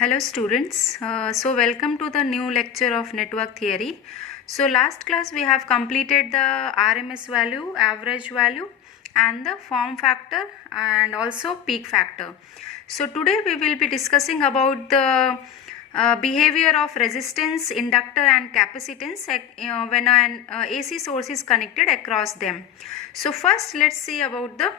Hello students, so welcome to the new lecture of network theory. So last class we have completed the RMS value, average value and the form factor and also peak factor. So today we will be discussing about the behavior of resistance, inductor and capacitance when an AC source is connected across them. So first let's see about the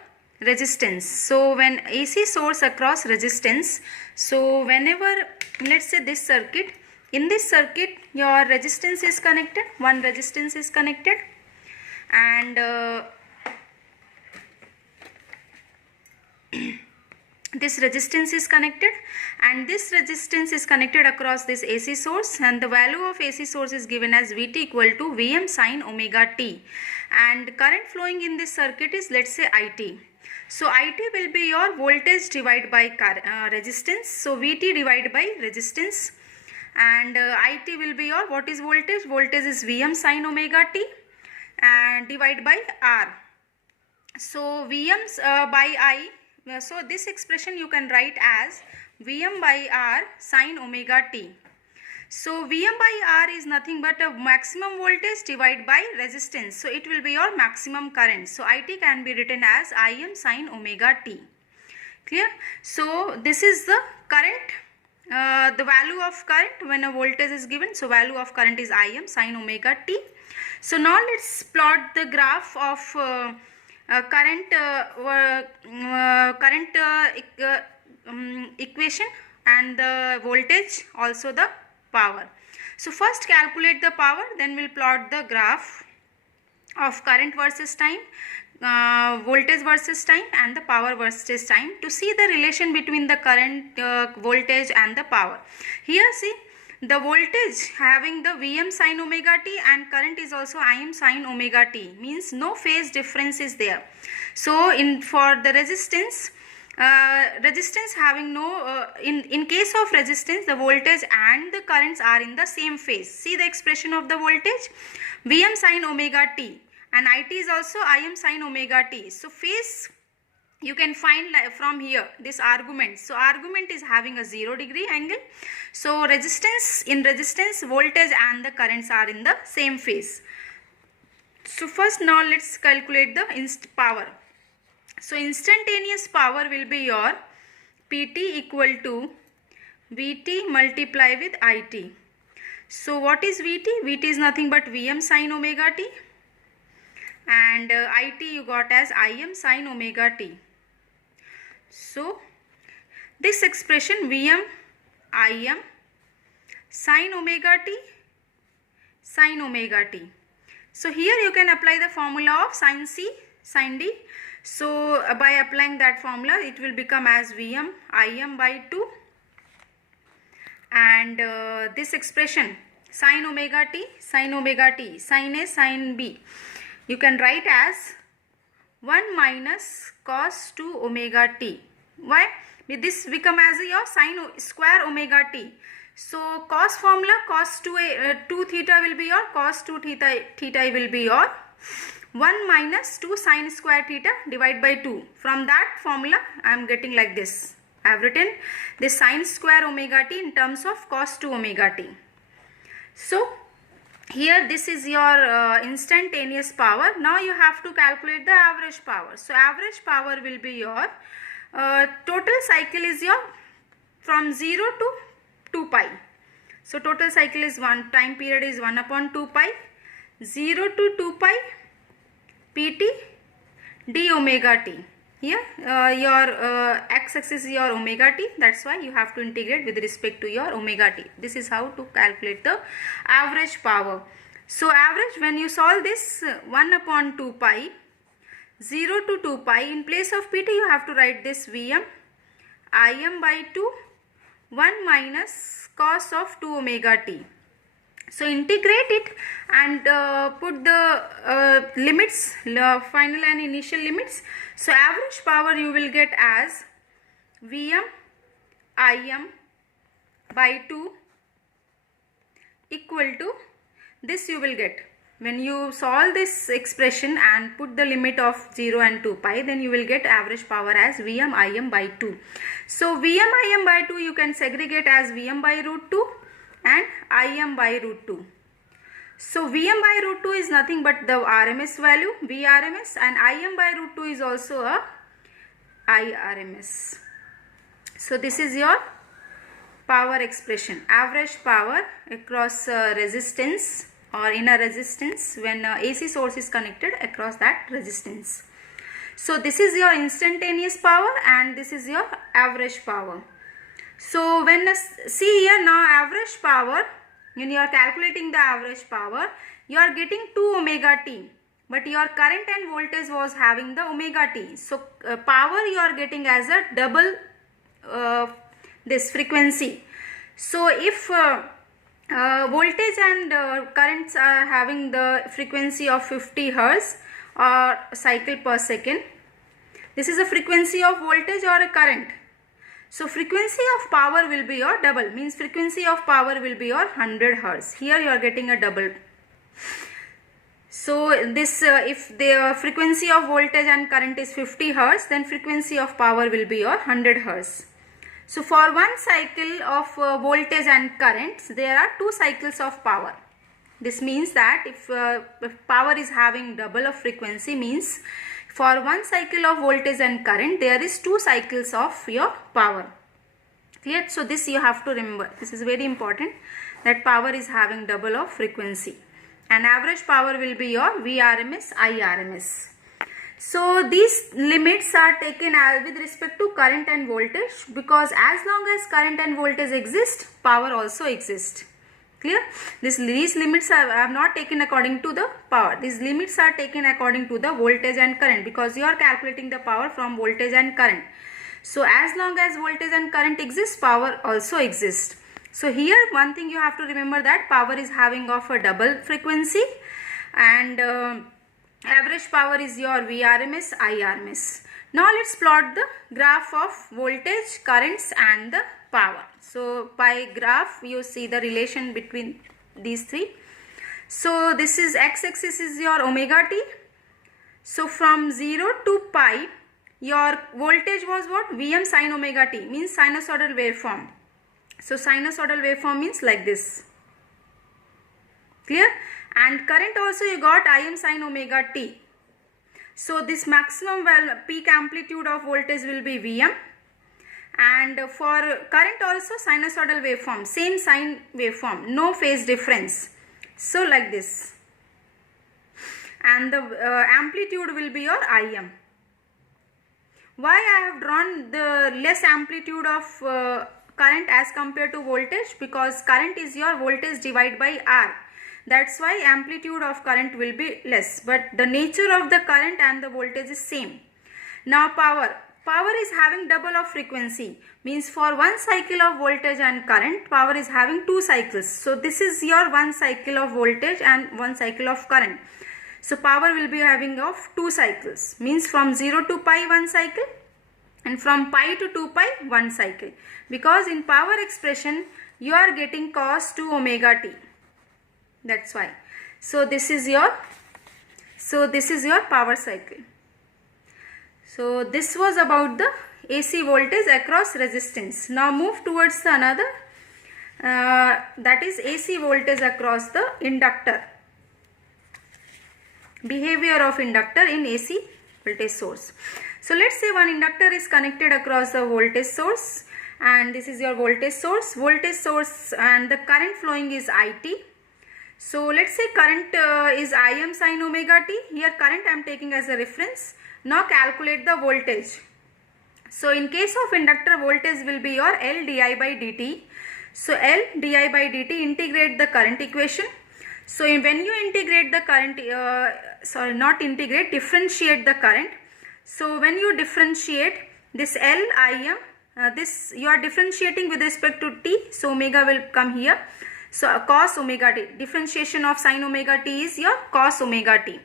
resistance. So when AC source across resistance, so whenever, let's say this circuit, in this circuit your resistance is connected, one resistance is connected, and this resistance is connected, and this resistance is connected across this AC source, and the value of AC source is given as Vt equal to Vm sin omega t, and current flowing in this circuit is, let's say, It. So It will be your voltage divided by resistance, so Vt divided by resistance, and It will be your, what is voltage? Voltage is Vm sin omega t and divided by R. So Vm by I, so this expression you can write as Vm by R sin omega t. So Vm by R is nothing but a maximum voltage divided by resistance. So it will be your maximum current. So It can be written as Im sin omega t. Clear? So this is the current, the value of current when a voltage is given. So value of current is Im sin omega t. So now let's plot the graph of equation and the voltage, also the power. So first calculate the power, then we'll plot the graph of current versus time, voltage versus time and the power versus time to see the relation between the current, voltage and the power. Here see, the voltage having the Vm sin omega t and current is also Im sin omega t, means no phase difference is there. So for the resistance, resistance having no, in case of resistance, the voltage and the currents are in the same phase. See the expression of the voltage, Vm sin omega t, and It is also Im sin omega t. So phase you can find from here, this argument. So argument is having a 0 degree angle. So resistance, in resistance, voltage and the currents are in the same phase. So first now let's calculate the power. So instantaneous power will be your Pt equal to Vt multiply with It. So what is Vt? Vt is nothing but Vm sin omega t, and It you got as Im sin omega t. So this expression Vm Im sin omega t sin omega t. So here you can apply the formula of sin C sin D. So by applying that formula, it will become as Vm Im by 2, and this expression sin omega t, sin A sin B, you can write as 1 minus cos 2 omega t. Why? This become as your sin square omega t. So cos formula, cos 2 theta will be your, cos 2 theta will be your 1 minus 2 sin square theta divided by 2. From that formula I am getting like this. I have written this sin square omega t in terms of cos 2 omega t. So here this is your instantaneous power. Now you have to calculate the average power. So average power will be your total cycle is your from 0 to 2 pi. So total cycle is time period is 1 upon 2 pi, 0 to 2 pi Pt d omega t. Here your x-axis is your omega t, that's why you have to integrate with respect to your omega t. This is how to calculate the average power. So average, when you solve this 1 upon 2 pi, 0 to 2 pi, in place of Pt you have to write this Vm Im by 2 1 minus cos of 2 omega t. So integrate it and put the limits, final and initial limits. So average power you will get as Vm Im by 2 equal to this, you will get when you solve this expression and put the limit of 0 and 2 pi, then you will get average power as Vm Im by 2. So Vm Im by 2 you can segregate as Vm by root 2 and Im by root 2. So Vm by root 2 is nothing but the RMS value, Vrms, and Im by root 2 is also a Irms. So this is your power expression, average power across resistance or in a resistance when AC source is connected across that resistance. So this is your instantaneous power and this is your average power. So when see here now, average power, when you are calculating the average power, you are getting 2 omega t, but your current and voltage was having the omega t. So power you are getting as a double this frequency. So if voltage and currents are having the frequency of 50 hertz or cycle per second, this is a frequency of voltage or a current. So frequency of power will be your double, means frequency of power will be your 100 hertz. Here you are getting a double. So this if the frequency of voltage and current is 50 hertz, then frequency of power will be your 100 hertz. So for one cycle of voltage and currents, there are 2 cycles of power. This means that if power is having double of frequency, means for one cycle of voltage and current, there is 2 cycles of your power. Clear? So this you have to remember. This is very important, that power is having double of frequency. And average power will be your Vrms, Irms. So these limits are taken with respect to current and voltage, because as long as current and voltage exist, power also exists. Clear? These limits I have not taken according to the power. These limits are taken according to the voltage and current, because you are calculating the power from voltage and current. So as long as voltage and current exists, power also exists. So here one thing you have to remember, that power is having of a double frequency, and average power is your Vrms, Irms. Now let's plot the graph of voltage, currents and the power. So by graph you see the relation between these three. So this is x-axis is your omega t. So from 0 to pi, your voltage was what? Vm sin omega t, means sinusoidal waveform. So sinusoidal waveform means like this. Clear? And current also you got Im sin omega t. So this maximum peak amplitude of voltage will be Vm, and for current also sinusoidal waveform, same sine waveform, no phase difference. So like this, and the amplitude will be your Im. Why I have drawn the less amplitude of current as compared to voltage? Because current is your voltage divided by R. That's why amplitude of current will be less, but the nature of the current and the voltage is same. Now power is having double of frequency, means for one cycle of voltage and current, power is having 2 cycles. So this is your one cycle of voltage and one cycle of current. So power will be having of 2 cycles, means from 0 to pi 1 cycle and from pi to 2 pi 1 cycle, because in power expression you are getting cos 2 omega t. That's why. So this is your power cycle. So this was about the AC voltage across resistance. Now move towards the another, that is AC voltage across the inductor. Behavior of inductor in AC voltage source. So let's say one inductor is connected across the voltage source, and this is your voltage source. Voltage source and the current flowing is IT. So let's say current is Im sin omega t. Here current I am taking as a reference. Now calculate the voltage. So in case of inductor, voltage will be your L di by dt. So L di by dt, integrate the current equation. So when you integrate the current, differentiate the current. So when you differentiate this L Im, this you are differentiating with respect to t. So omega will come here. So cos omega t, differentiation of sin omega t is your cos omega t.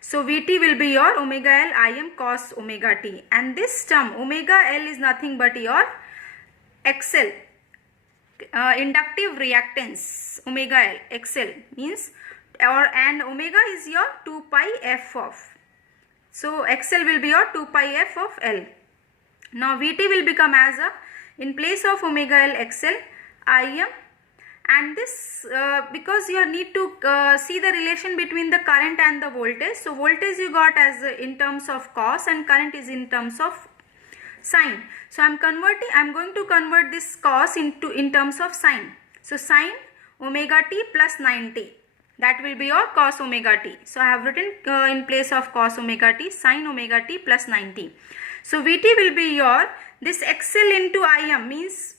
So Vt will be your omega L Im cos omega t, and this term omega L is nothing but your XL, inductive reactance. Omega L, XL means and omega is your 2 pi f of. So XL will be your 2 pi f of L. Now Vt will become as a, in place of omega L XL, Im, and this because you need to see the relation between the current and the voltage. So voltage you got as in terms of cos and current is in terms of sine. So I'm going to convert this cos into in terms of sine. So sine omega t plus 90, that will be your cos omega t. So I have written in place of cos omega t sine omega t plus 90. So Vt will be your, this XL into Im means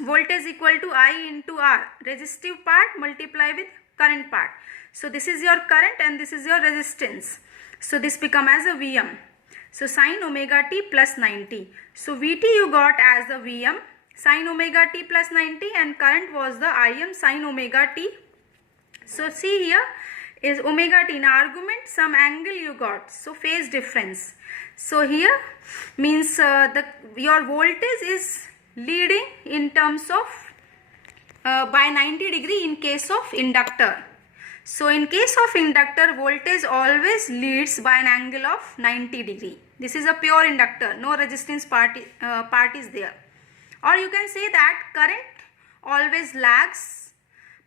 voltage equal to I into R, resistive part multiply with current part. So this is your current and this is your resistance. So this become as a Vm. So sine omega t plus 90. So Vt you got as the Vm sine omega t plus 90 and current was the Im sine omega t. So see here is omega t in argument, some angle you got, so phase difference. So here means your voltage is leading in terms of by 90 degree in case of inductor. So in case of inductor, voltage always leads by an angle of 90 degree. This is a pure inductor, no resistance part is there. Or you can say that current always lags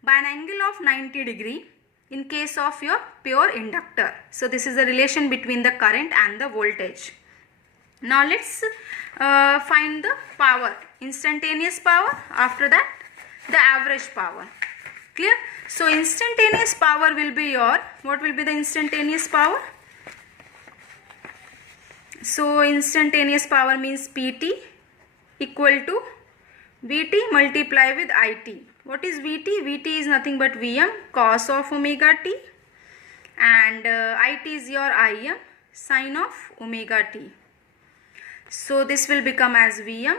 by an angle of 90 degree in case of your pure inductor. So this is the relation between the current and the voltage. Now let's find the power, instantaneous power, after that the average power. Clear? So instantaneous power will be your, what will be the instantaneous power? So instantaneous power means Pt equal to Vt multiply with It. What is Vt? Vt is nothing but Vm cos of omega t, and It is your Im sine of omega t. So this will become as Vm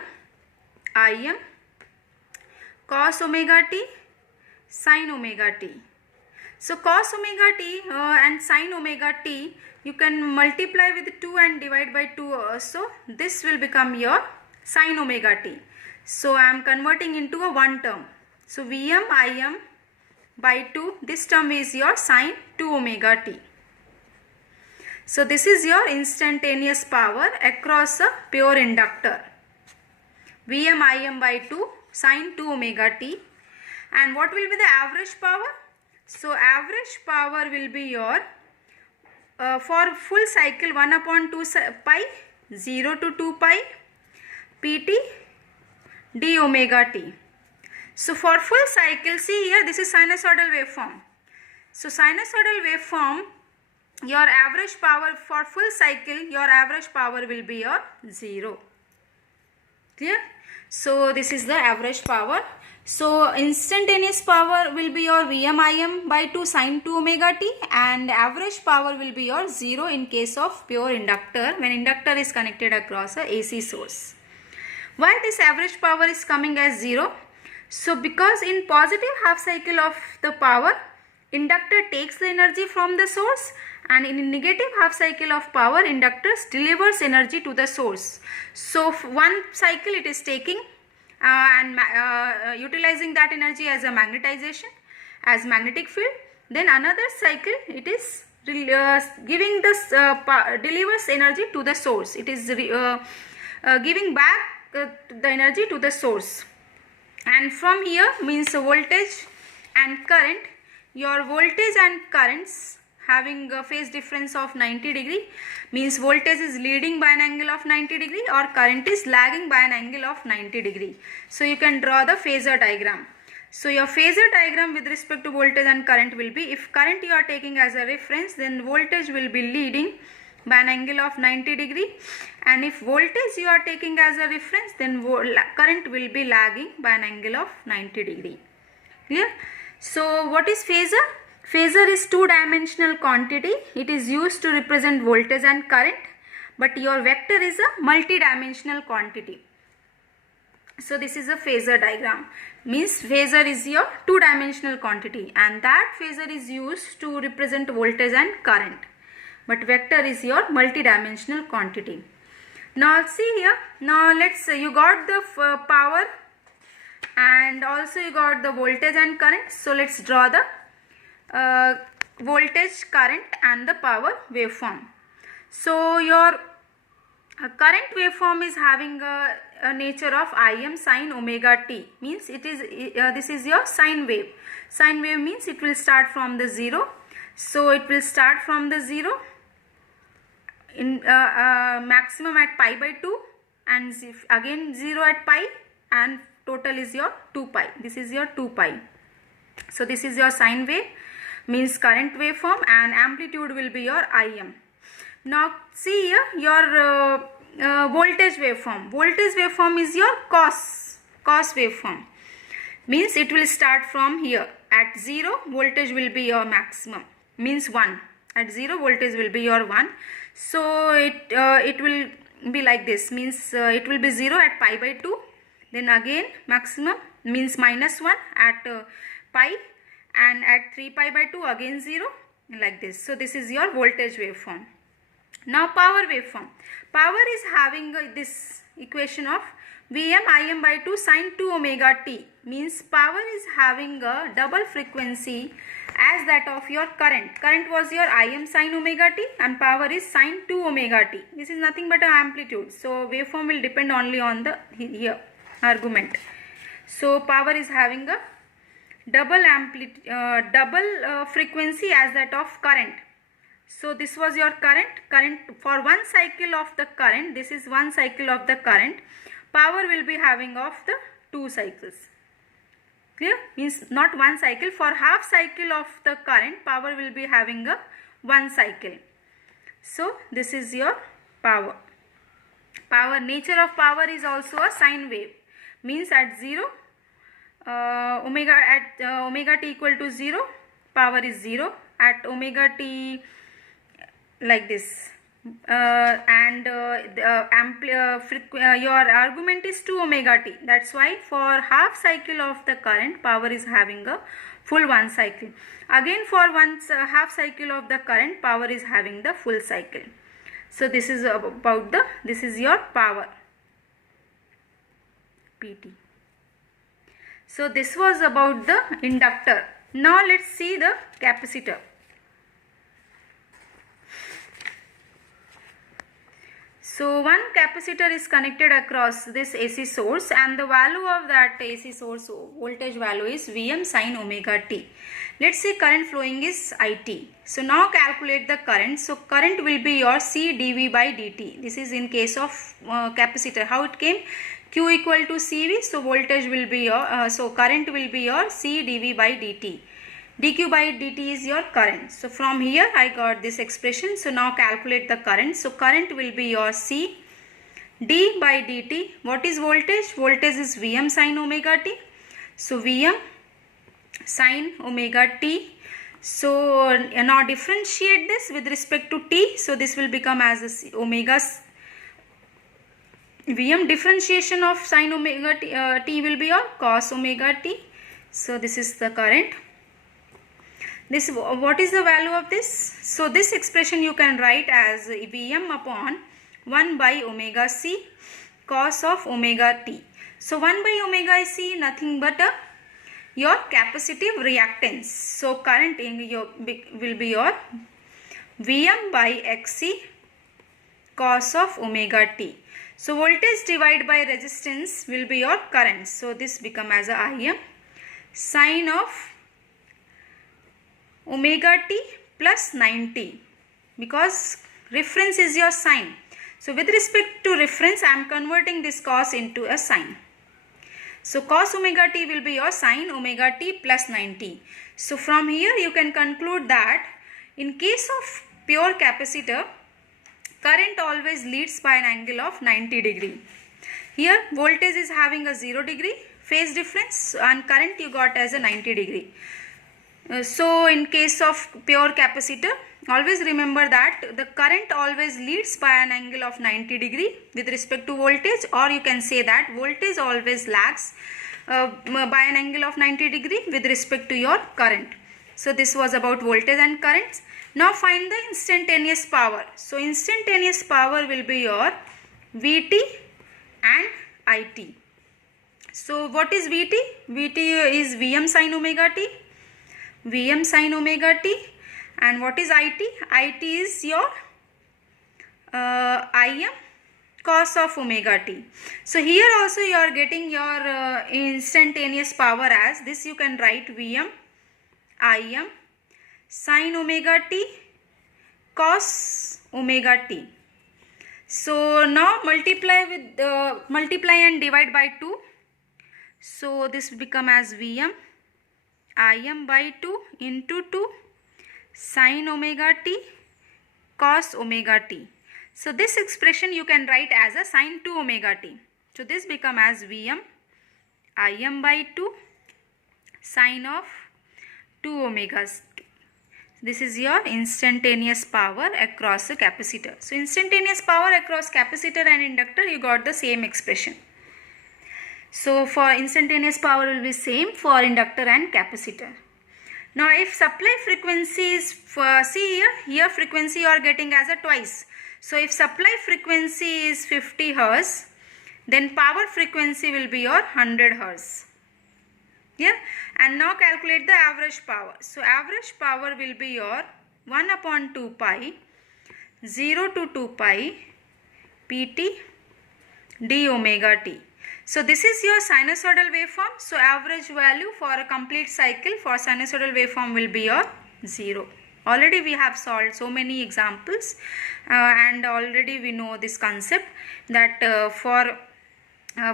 Im cos omega t sine omega t. So cos omega t and sine omega t you can multiply with 2 and divide by 2 also. This will become your sine omega t. So I am converting into a one term. So Vm Im by 2, this term is your sine 2 omega t. So this is your instantaneous power across a pure inductor. Vm Im by 2 sine 2 omega t. And what will be the average power? So average power will be your for full cycle 1 upon 2 pi 0 to 2 pi Pt d omega t. So for full cycle, see here, this is sinusoidal waveform. So sinusoidal waveform, your average power for full cycle, your average power will be your 0. Clear? So this is the average power. So instantaneous power will be your Vm Im by 2 sine 2 omega t, and average power will be your 0 in case of pure inductor, when inductor is connected across a AC source. Why this average power is coming as 0? So because in positive half cycle of the power, inductor takes the energy from the source, and in negative half cycle of power, inductor delivers energy to the source. So one cycle it is taking and utilizing that energy as a magnetization, as magnetic field. Then another cycle it is giving this delivers energy to the source. It is giving back the energy to the source. And from here means voltage and current. Your voltage and currents having a phase difference of 90 degree means voltage is leading by an angle of 90 degree or current is lagging by an angle of 90 degree. So you can draw the phasor diagram. So your phasor diagram with respect to voltage and current will be, if current you are taking as a reference, then voltage will be leading by an angle of 90 degree, and if voltage you are taking as a reference, then current will be lagging by an angle of 90 degree. Clear? So what is phasor? Phasor is two-dimensional quantity. It is used to represent voltage and current, but your vector is a multi-dimensional quantity. So this is a phasor diagram. Means phasor is your two-dimensional quantity, and that phasor is used to represent voltage and current, but vector is your multi-dimensional quantity. Now see here, now let's say you got the power and also you got the voltage and current. So let's draw the voltage, current and the power waveform. So your current waveform is having a nature of Im sine omega t, means it is this is your sine wave. Sine wave means it will start from the 0. So it will start from the 0 in maximum at pi by 2 and again 0 at pi, and total is your 2 pi. This is your 2 pi. So this is your sine wave, means current waveform, and amplitude will be your Im. Now see here your voltage waveform. Voltage waveform is your cos waveform, means it will start from here at 0. Voltage will be your maximum, means 1. At 0 voltage will be your 1. So it will be like this, means it will be 0 at pi by 2, then again maximum means minus 1 at pi, and at 3 pi by 2 again 0, like this. So this is your voltage waveform. Now power waveform. Power is having this equation of Vm Im by 2 sine 2 omega t, means power is having a double frequency as that of your current. Current was your Im sine omega t and power is sine 2 omega t. This is nothing but an amplitude. So waveform will depend only on the here argument. So power is having a double frequency as that of current. So this was your current for one cycle of the current. This is one cycle of the current. Power will be having of the 2 cycles. Clear? Means not one cycle. For half cycle of the current, power will be having a 1 cycle. So this is your power. Nature of power is also a sine wave. Means at 0 omega t equal to 0, power is 0. At omega t like this, and your argument is 2 omega t. That's why for half cycle of the current, power is having a full 1 cycle. Again for half cycle of the current, power is having the full cycle. So this is about this is your power Pt. So this was about the inductor. Now let's see the capacitor. So one capacitor is connected across this AC source, and the value of that AC source voltage value is Vm sine omega t. Let's say current flowing is IT. So now calculate the current. So current will be your C dV by dt. This is in case of capacitor. How it came? Q equal to CV. So voltage will be your, so current will be your C dV by dt. dq by dt is your current. So from here I got this expression. So now calculate the current. So current will be your C d by dt. What is voltage? Voltage is Vm sine omega t. So Vm sine omega t. So now differentiate this with respect to t. So this will become as a omega Vm differentiation of sine omega t will be your cos omega t. So this is the current. This, what is the value of this? So this expression you can write as Vm upon 1 by omega c cos of omega t. So 1 by omega c nothing but your capacitive reactance. So current in your will be your Vm by xc cos of omega t. So voltage divided by resistance will be your current. So this become as a Im sine of omega t plus 90, because reference is your sine. So with respect to reference I am converting this cos into a sine. So cos omega t will be your sine omega t plus 90. So from here you can conclude that in case of pure capacitor, current always leads by an angle of 90 degree. Here voltage is having a 0 degree phase difference and current you got as a 90 degree. So in case of pure capacitor, always remember that the current always leads by an angle of 90 degree with respect to voltage, or you can say that voltage always lags by an angle of 90 degree with respect to your current. So this was about voltage and currents. Now find the instantaneous power. So instantaneous power will be your Vt and It. So what is Vt? Vt is Vm sin omega t. Vm sin omega t. And what is it? It is your Im cos of omega t. So here also you are getting your instantaneous power as this. You can write Vm Im sin omega t cos omega t. So now multiply and divide by 2. So this will become as Vm Im by 2 into 2 sin omega t cos omega t. So this expression you can write as a sin 2 omega t. So this become as Vm Im by 2 sin of 2 omegas. This is your instantaneous power across a capacitor. So instantaneous power across capacitor and inductor, you got the same expression. So for instantaneous power will be same for inductor and capacitor. Now if supply frequency is, see here frequency you are getting as a twice. So if supply frequency is 50 Hz, then power frequency will be your 100 Hz. Yeah, and now calculate the average power. So average power will be your 1 upon 2 pi 0 to 2 pi pt d omega t. So this is your sinusoidal waveform. So average value for a complete cycle for sinusoidal waveform will be your 0. Already we have solved so many examples and already we know this concept that for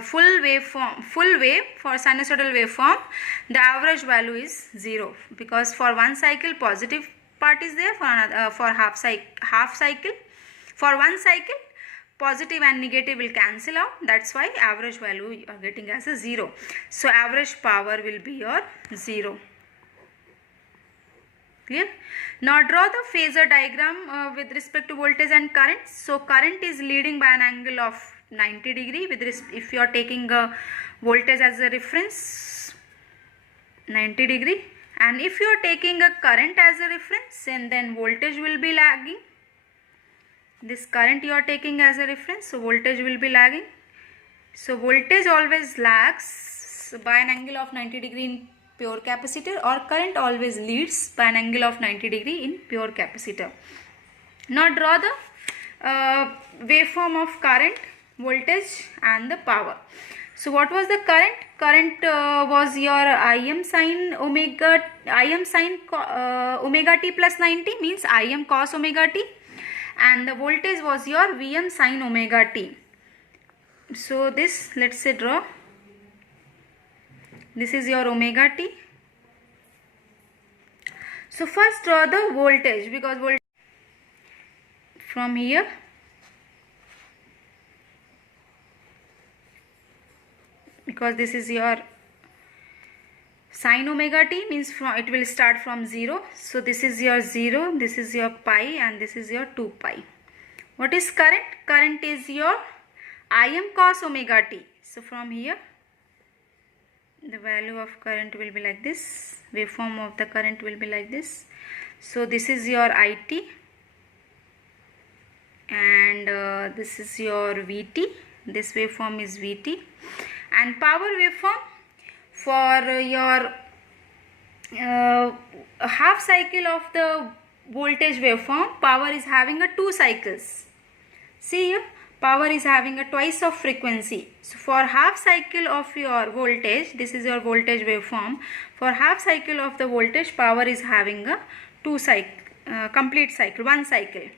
full wave for sinusoidal waveform the average value is 0, because for one cycle positive part is there, for another for half cycle for one cycle positive and negative will cancel out. That's why average value you are getting as a 0. So average power will be your 0. Clear? Now draw the phasor diagram with respect to voltage and current. So current is leading by an angle of 90 degree with if you are taking voltage as a reference 90 degree, and if you are taking a current as a reference, and then voltage will be lagging. This current you are taking as a reference, so voltage will be lagging. So voltage always lags by an angle of 90 degree in pure capacitor, or current always leads by an angle of 90 degree in pure capacitor. Now draw the waveform of current, voltage and the power. So what was the current? Current was your Im sin omega t plus 90, means Im cos omega t, and the voltage was your Vm sin omega t. So this, let's say, draw. This is your omega t. So first draw the voltage, because voltage from here because this is your sin omega t, means from it will start from 0. So this is your 0, this is your pi, and this is your 2 pi. What is current? Current is your Im cos omega t. So from here the value of current will be like this, waveform of the current will be like this. So this is your it, and this is your Vt. This waveform is Vt. And power waveform, for your half cycle of the voltage waveform, power is having a 2 cycles. See here, power is having a twice of frequency. So for half cycle of your voltage, this is your voltage waveform. For half cycle of the voltage, power is having a 2 cycle, complete cycle, 1 cycle.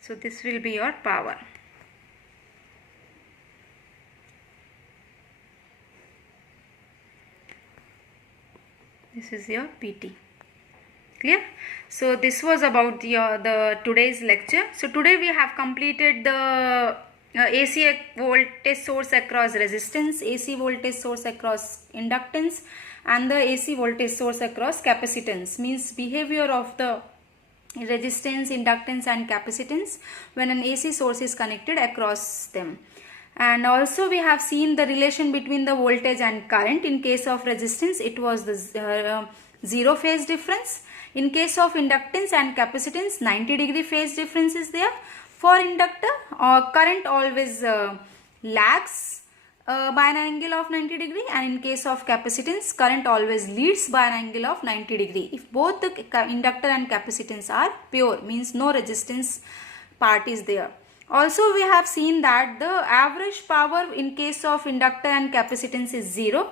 So this will be your power. This is your PT. Clear? So this was about the today's lecture. So today we have completed the AC voltage source across resistance, AC voltage source across inductance, and the AC voltage source across capacitance, means behavior of the resistance, inductance and capacitance when an AC source is connected across them. And also we have seen the relation between the voltage and current. In case of resistance, it was the 0 phase difference. In case of inductance and capacitance, 90 degree phase difference is there. For inductor, current always lags by an angle of 90 degree, and in case of capacitance, current always leads by an angle of 90 degree. If both the inductor and capacitance are pure, means no resistance part is there. Also we have seen that the average power in case of inductor and capacitance is 0,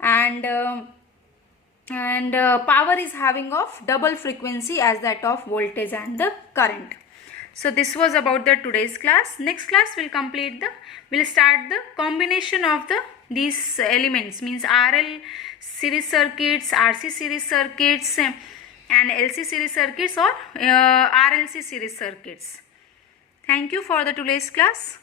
and power is having of double frequency as that of voltage and the current. So this was about the today's class. Next class will start the combination of these elements, means RL series circuits, RC series circuits, and LC series circuits, or RLC series circuits. Thank you for the today's class.